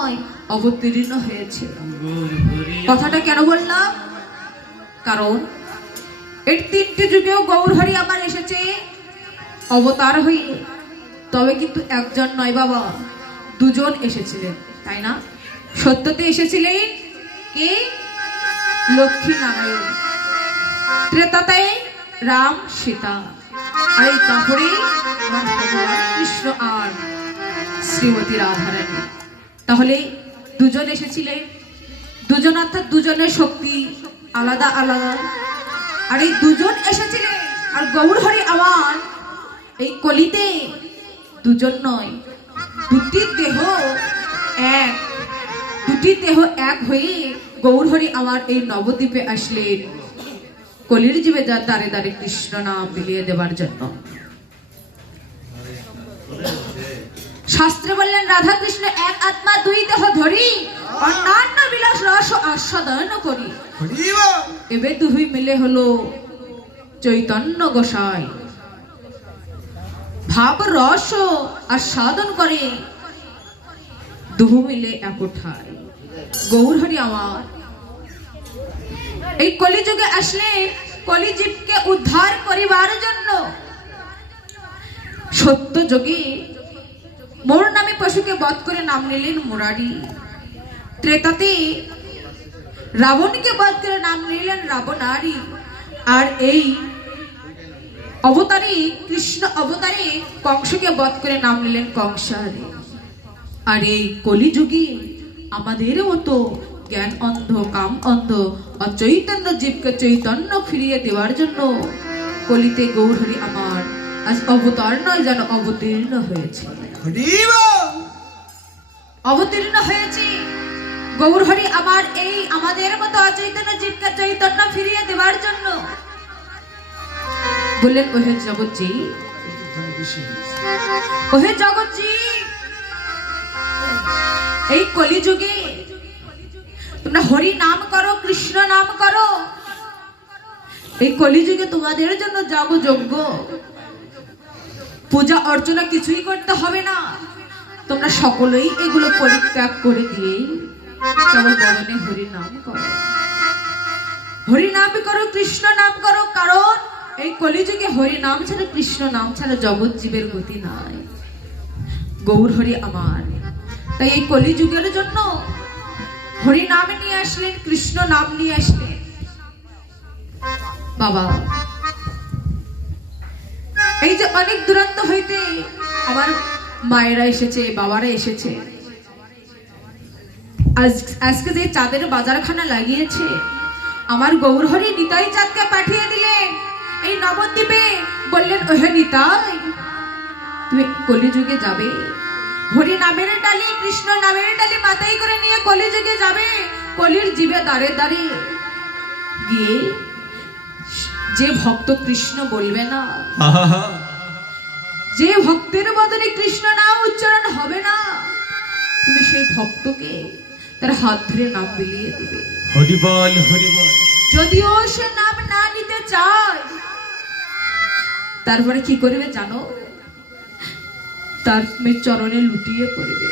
নয় অবতীর্ণ হয়েছে। কথাটা কেন বললাম? কারণ এই তিনটি যুগেও গৌরহরি আমার এসেছে অবতার হয়ে, তবে কিন্তু একজন নয় বাবা, দুজন এসেছিলেন, তাই না? সত্যতে এসেছিলেন কে? লক্ষ্মী নারায়ণ, ত্রেতাতে রাম সীতা, আর এই তারপরে আমার ভগবান কৃষ্ণ আর শ্রীমতী রাধারানী। তাহলে দুজন এসেছিলেন, দুজন অর্থাৎ দুজনের শক্তি আলাদা আলাদা, আর এই দুজন এসেছিলেন। আর গৌরহরি আমার এই কলিতে দুজন নয়, দুটি দেহ এক, দুটি দেহ এক হয়ে গৌরহরি আমার এই নবদ্বীপে আসলেন কলির জীবে যা দাঁড়ে দাঁড়ে কৃষ্ণ নাম বিলিয়ে দেবার জন্য। শাস্ত্রে বললেন রাধা কৃষ্ণ এক আত্মা দুই দেহ ধরি, অন্যান্য বিলাস রস আস্বাদন করি। এবে দুই মিলে হলো চৈতন্য গোসাই, ভাব রস আস্বাদন করে দুহু মিলে একঠাই। গৌরহরি আমার এই কলিযুগে আসলে কলিজীবকে উদ্ধার করিবার জন্য। সত্য যোগে মোর নামে পশুকে বধ করে নাম নিলেন মুরারি, ত্রেতাতে রাবণকে বধ করে নাম নিলেন রাবণারি, আর এই অবতারে কৃষ্ণ অবতারে কংসকে বধ করে নাম নিলেন কংসারি। আর এই কলিযুগে আমাদের মতো জ্ঞান অন্ধ কাম অন্ধ অচৈতন্য জীবকে চৈতন্য ফিরিয়ে দেওয়ার জন্য কলিতে গৌরহরি আমার আজ অবতার নয় যেন অবতীর্ণ হয়েছে, অবতীর্ণ হয়েছে। গৌরহরি আমার এই আমাদের মতো অচৈতন্য জীবকে চৈতন্য ফিরিয়ে দেওয়ার জন্য বললেন ওহে জগৎজি, ওহে জগৎজি, এই কলিযুগে তোমরা হরি নাম করো, কৃষ্ণ নাম করো। এই কলিযুগে তোমাদের জন্য যাবো যজ্ঞ পূজা অর্চনা কিছুই করতে হবে না, তোমরা সকলেই এগুলো পরিত্যাগ করে দিয়ে কেবল বদনে হরি নাম করো, হরি নাম করো, কৃষ্ণ নাম করো। কারণ এই কলিযুগে হরি নাম ছাড়া কৃষ্ণ নাম ছাড়া জগৎ জীবের গতি নাই। গৌরহরি আমার তাই এই কলিযুগের জন্য হরি নাম নিয়ে আসলেন, কৃষ্ণ নাম নিয়ে আসলেন। বাবা এই যে অনেক দূরান্ত হইতে আমার মায়েরা এসেছে, বাবারা এসেছে, আজকে যে চাঁদের বাজারখানা লাগিয়েছে আমার গৌরহরি নিতাই চাঁদকে পাঠিয়ে দিলেন এই নবদ্বীপে। বললেন ওহে নিতাই, তুমি কলিযুগে যাবে, হরি নামের ডালি কৃষ্ণ নামের ডালি মাথায় করে নিয়ে কলিযুগে যাবে। কলির জীবে দাঁড়ে দাঁড়িয়ে গিয়ে যে ভক্ত কৃষ্ণ বলবে না, যে ভক্তের বদনে কৃষ্ণ নাম উচ্চারণ হবে না, তুমি সেই ভক্তকে তার হাত ধরে নাম বিলিয়ে দিবে। হরি বল হরি বল। যদিও সে নাম না নিতে চায়, তারপরে কি করবে জানো? তার চরণে লুটিয়ে পড়বে,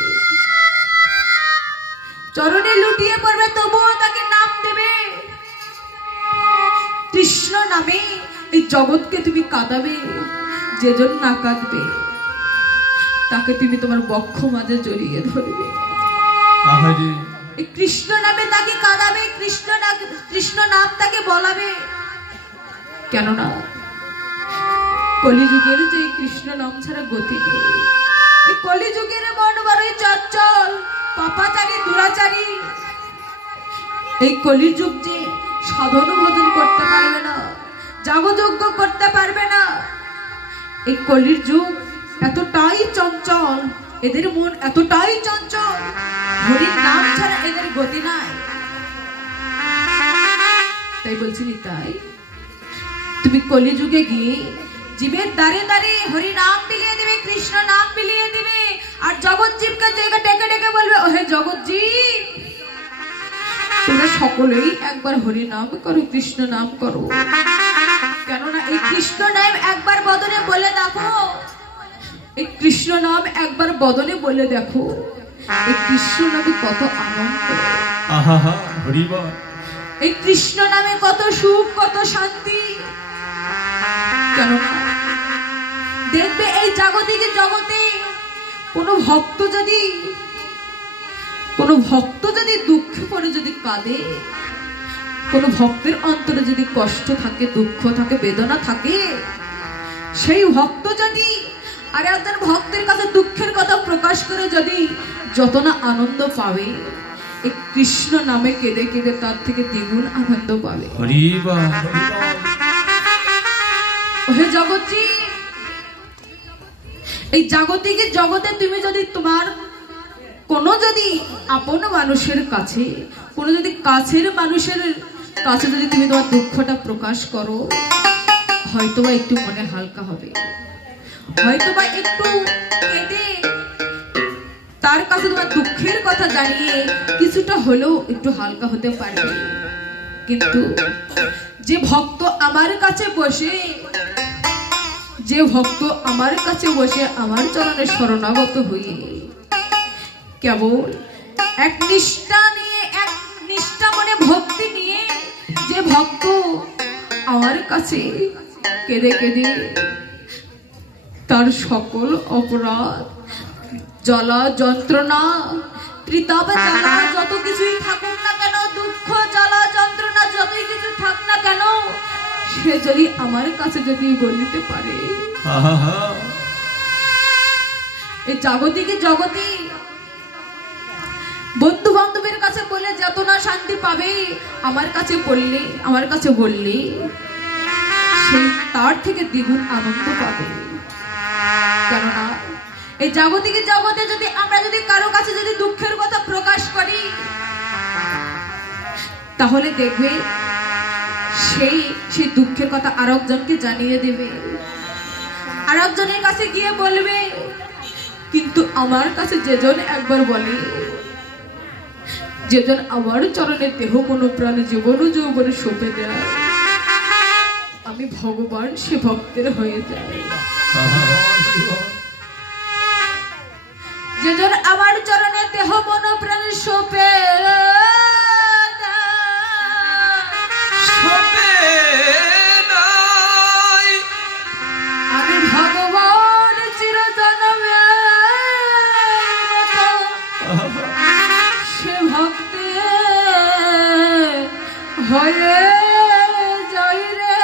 চরণে লুটিয়ে পড়বে, তবুও তাকে নাম দেবে। কৃষ্ণ নামে এই জগৎকে তুমি কাঁদাবে, যেজন না কাঁদবে তাকে তুমি তোমার বক্ষ মাঝে জড়িয়ে ধরবে। এই কৃষ্ণ নামে তাকে কাঁদাবে, কৃষ্ণ নাম তাকে বলাবে। কেননা কলিযুগের যে কৃষ্ণ নাম ছাড়া গতি নেই। এই কলিযুগের মন বড়ই চঞ্চল, পাপাচারী দুরাচারী। এই কলিযুগ যে সাধন ভজন করতে পারবে না, যাগযজ্ঞ করতে পারবে না। এই কলির যুগ এতটাই চঞ্চল, এদের মন এতটাই চঞ্চল, হরির নাম ছাড়া এদের গতি নাই। তাই বলছি নিতাই, তুমি কলিযুগে গিয়ে জীবের দাঁড়ে দাঁড়িয়ে হরি নাম বিলিয়ে দেবে, কৃষ্ণ নাম বিলিয়ে দিবে, আর জগৎ জীবকে ডেকে ডেকে বলবে ওহে জগৎ জীব, তোমরা সকলেই একবার হরি নাম করো, কৃষ্ণ নাম করো। কেননা এই কৃষ্ণ নাম একবার বদনে বলে দেখো, এই কৃষ্ণ নাম একবার বদনে বলে দেখো, এই কৃষ্ণ নামে কত আনন্দ, আহা হা হরি বল। এই কৃষ্ণ নামে কত সুখ, কত শান্তি। কেননা দেখবে এই জাগতিক জগতে কোনো ভক্ত যদি দুঃখে পড়ে যদি কাঁদে, কোনো ভক্তের অন্তরে যদি কষ্ট থাকে, দুঃখ থাকে, বেদনা থাকে, সেই ভক্ত যদি আর একজন ভক্তের কাছে দুঃখের কথা প্রকাশ করে যদি যত না আনন্দ পাবে, এই কৃষ্ণ নামে কেঁদে কেঁদে তার থেকে দ্বিগুণ আনন্দ পাবে। হরি বল হরি বল। হে জগৎজি, এই জাগতিক জগতে তুমি যদি তোমার কোনো যদি আপন মানুষের কাছে, কোনো যদি কাছের মানুষের কাছে যদি তুমি তোমার দুঃখটা প্রকাশ করো, হয়তোবা একটু মনে হালকা হবে, হয়তোবা একটু কেঁদে তার কাছে তোমার দুঃখের কথা জানিয়ে কিছুটা হলেও একটু হালকা হতে পারবে। কিন্তু যে ভক্ত আমার কাছে বসে, যে ভক্ত আমার কাছে বসে আমার চরণে শরণাগত হয়ে কেবল এক নিষ্ঠা মনে ভক্তি নিয়ে যে ভক্ত আমার কাছে কেঁদে কেঁদে তার সকল অপরাধ, জ্বালা যন্ত্রণা, ত্রিতাপ জ্বালা যত কিছুই থাকুক না কেন, দুঃখ জ্বালা যন্ত্রণা যতই কিছু থাক না কেন, সে যদি আমার কাছে যদি বলিতে পারে, আহা হা এই জাগতিক জগতে বন্ধু বান্ধবের কাছে বলে যত না শান্তি পাবে, আমার কাছে বললে সেই তার থেকে দ্বিগুণ আনন্দ পাবে। কেননা এই জাগতিক জগতে যদি আমরা যদি কারো কাছে যদি দুঃখের কথা প্রকাশ করি, তাহলে দেখবে সেই দুঃখের কথা আরেকজনকে জানিয়ে দেবে, আরেকজনের কাছে গিয়ে বলবে। কিন্তু আমার কাছে যেজন একবার বলে, যেজন আমার চরণে দেহ মন প্রাণ জীবন যৌবনে সঁপে দেয়, আমি ভগবান সে ভক্তের হয়ে যায়। আহা হরি বল। যেজন আমার চরণে দেহ মন প্রাণ সঁপে আমি ভগবান চিরজনমে সে ভক্তে হয়ে যাই রে।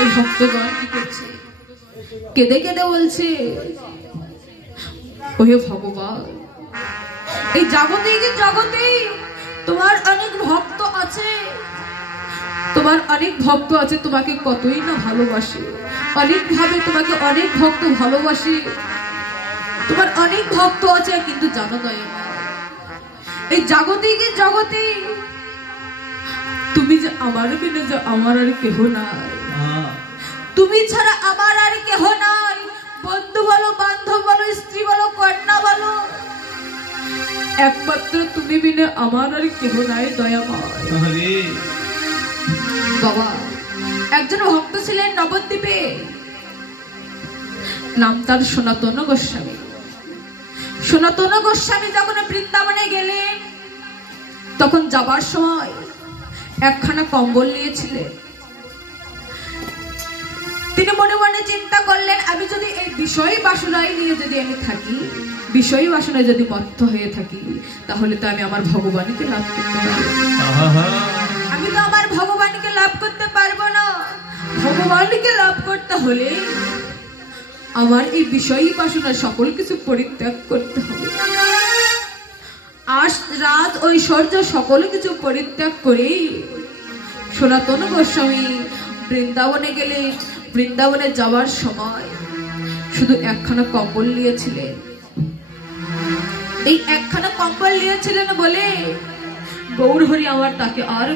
এই ভক্তগণ কি করছে? কেঁদে কেঁদে বলছে, ওহে ভগবান, এই জাগতিক জগতে তোমার অনেক ভক্ত আছে, তোমার অনেক ভক্ত আছে, তোমাকে কতই না ভালোবাসে, অনেক ভাবে তোমাকে অনেক ভক্ত ভালোবাসে, তোমার অনেক ভক্ত আছে। কিন্তু জানো দয়া, এই জাগতিক জগতে তুমি যে আমার বিনে যে আমার আর কেহ নাই, তুমি ছাড়া আমার আর কেহ নাই। বন্ধু বলো, বান্ধব বলো, স্ত্রী বলো, কন্যা বলো, একমাত্র তুমি বিনে আমার আর কেহ নাই দয়াময়। বাবা, একজন ভক্ত ছিলেন নবদ্বীপে, নাম তার সনাতন গোস্বামী। সনাতন গোস্বামী যখন বৃন্দাবনে গেলেন, তখন যাবার সময় একখানা কম্বল নিয়েছিলেন। তিনি মনে মনে চিন্তা করলেন, আমি যদি এই বিষয় বাসনায় নিয়ে যদি আমি থাকি, বিষয় বাসনায় যদি মত্ত হয়ে থাকি, তাহলে তো আমি আমার ভগবানকে লাভ করতে পারবো। আমি তো আমার ভগবানকে লাভ করতে পারবো না। ভগবানকে লাভ করতে হলে আমার এই বিষয় বাসনা সকল কিছু পরিত্যাগ করতে হবে। আজ রাত ঐশ্বর্য সকল কিছু পরিত্যাগ করে সনাতন গোস্বামী বৃন্দাবনে গেলে, বৃন্দাবনে যাওয়ার সময় শুধু একখানা কম্বল নিয়েছিলেন। এই একখানা কম্বল নিয়েছিলেন বলে গৌর হরি আমার তাকে আর